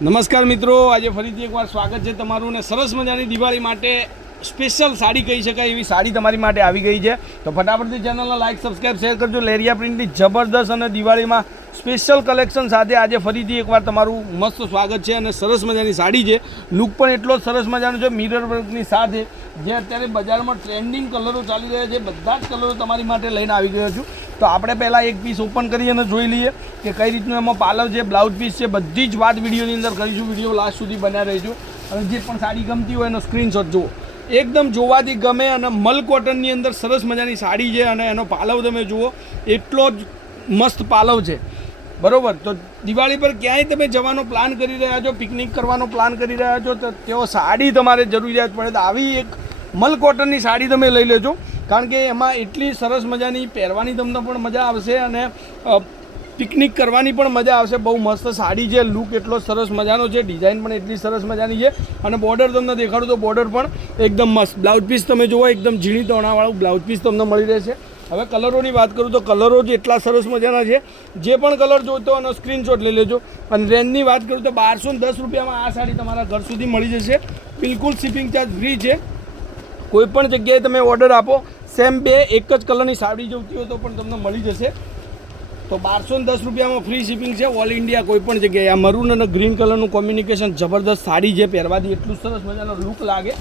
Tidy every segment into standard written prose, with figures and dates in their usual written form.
નમસ્કાર મિત્રો, આજે ફરીથી એકવાર સ્વાગત છે તમારું ને સરસ મજાની દિવાળી માટે સ્પેશિયલ સાડી કહી શકાય એવી સાડી તમારી માટે આવી ગઈ છે. તો ફટાફટથી ચેનલને લાઇક સબસ્ક્રાઈબ શેર કરજો. લેરિયા પ્રિન્ટની જબરદસ્ત અને દિવાળીમાં સ્પેશિયલ કલેક્શન સાથે આજે ફરીથી એકવાર તમારું મસ્ત સ્વાગત છે. અને સરસ મજાની સાડી છે, લુક પણ એટલો જ સરસ મજાનો છે મિરર વર્કની સાથે. જે અત્યારે બજારમાં ટ્રેન્ડિંગ કલરો ચાલી રહ્યા છે, બધા જ કલરો તમારી માટે લઈને આવી ગયો છું. તો આપણે પહેલાં એક પીસ ઓપન કરી અને જોઈ લઈએ કે કઈ રીતનું એમાં પાલવ છે, બ્લાઉઝ પીસ છે, બધી જ વાત વિડીયોની અંદર કરીશું. વિડીયો લાસ્ટ સુધી બન્યા રહીશું અને જે પણ સાડી ગમતી હોય એનો સ્ક્રીનશોટ જુઓ. એકદમ જોવાથી ગમે અને મલ કોટનની અંદર સરસ મજાની સાડી છે અને એનો પાલવ તમે જુઓ, એટલો જ મસ્ત પાલવ છે. બરાબર. તો દિવાળી પર ક્યાંય તમે જવાનો પ્લાન કરી રહ્યા છો, પિકનિક કરવાનો પ્લાન કરી રહ્યા છો, તો તેઓ સાડી તમારે જરૂરિયાત પડે તો આવી એક મલ કોટનની સાડી તમે લઈ લેજો. કારણ કે એમાં એટલી સરસ મજાની પહેરવાની તમને પણ મજા આવશે અને પિકનિક કરવાની પણ મજા આવશે. બહુ મસ્ત સાડી છે, લુક એટલો સરસ મજાનો છે, ડિઝાઇન પણ એટલી સરસ મજાની છે અને બોર્ડર તમને દેખાડું તો બોર્ડર પણ એકદમ મસ્ત. બ્લાઉઝ પીસ તમે જુઓ, એકદમ ઝીણી તણાવાળું બ્લાઉઝ પીસ તમને મળી રહેશે. હવે કલરોની વાત કરું તો કલરો જ એટલા સરસ મજાના છે. જે પણ કલર જોઈતો એનો સ્ક્રીનશોટ લઈ લેજો. અને રેન્જની વાત કરું તો 1210 રૂપિયામાં આ સાડી તમારા ઘર સુધી મળી જશે. બિલકુલ શિપિંગ ચાર્જ ફ્રી છે. કોઈપણ જગ્યાએ તમે ઓર્ડર આપો, સેમ બે એક જ કલરની સાડી જોઈતી હોય તો પણ તમને મળી જશે. તો 1210 રૂપિયામાં ફ્રી શિપિંગ છે ઓલ ઇન્ડિયા કોઈપણ જગ્યાએ. આ મરૂન અને ગ્રીન કલરનું કોમ્બિનેશન જબરદસ્ત સાડી છે, પહેરવાથી એટલું સરસ મજાનો લુક લાગે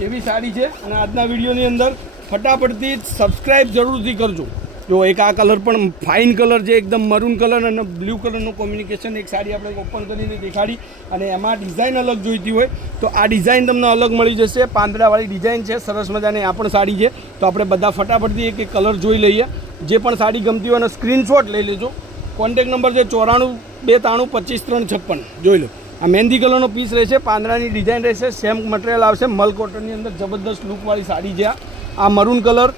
એવી સાડી છે. અને આજના વિડીયોની અંદર ફટાફટથી સબસ્ક્રાઈબ જરૂરથી કરજો. જો એક આ કલર પણ ફાઇન કલર છે, એકદમ મરૂન કલર અને બ્લુ કલરનું કોમ્બિનેશન. એક સાડી આપણે ઓપન કરીને દેખાડી અને એમાં ડિઝાઇન અલગ જોઈતી હોય તો આ ડિઝાઇન તમને અલગ મળી જશે. પાંદડાવાળી ડિઝાઇન છે, સરસ મજાની આ પણ સાડી છે. તો આપણે બધા ફટાફટથી એક એક કલર જોઈ લઈએ. જે પણ સાડી ગમતી હોય એનો સ્ક્રીનશોટ લઈ લેજો. કોન્ટેક નંબર છે 94 293 25 356. જોઈ લો. આ મહેંદી કલરનો પીસ રહેશે, પાંદડાની ડિઝાઇન રહેશે, સેમ મટીરિયલ આવશે. મલ કોટનની અંદર જબરદસ્ત લુકવાળી સાડી છે. આ મરૂન કલર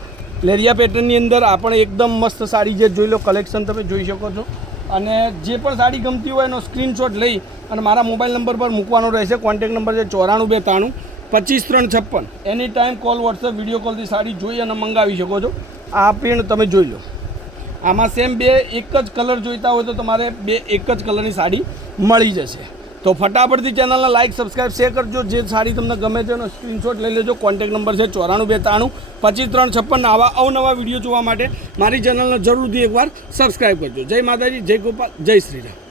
લેરિયા પેટર્નની અંદર આ પણ એકદમ મસ્ત સાડી છે. જોઈ લો, કલેક્શન તમે જોઈ શકો છો. અને જે પણ સાડી ગમતી હોય એનો સ્ક્રીનશોટ લઈ અને મારા મોબાઈલ નંબર પર મૂકવાનો રહેશે. કોન્ટેક નંબર છે 94 293 25 356. Any time call, WhatsApp, video કોલથી સાડી જોઈ અને મંગાવી શકો છો. આ પણ તમે જોઈ લો. આમાં સેમ બે એક જ કલર જોઈતા હોય તો તમારે બે એક જ કલરની સાડી મળી જશે. તો ફટાફટથી ચેનલને લાઇક સબસ્ક્રાઈબ શેર કરજો. જે સાડી તમને ગમે છે એનો સ્ક્રીનશોટ લઈ લેજો. કોન્ટેક નંબર છે 94 293 25 356. આવા અવનવા વિડીયો જોવા માટે મારી ચેનલને જરૂરથી એકવાર સબસ્ક્રાઈબ કરજો. જય માતાજી, જય ગોપાલ, જય શ્રી રામ.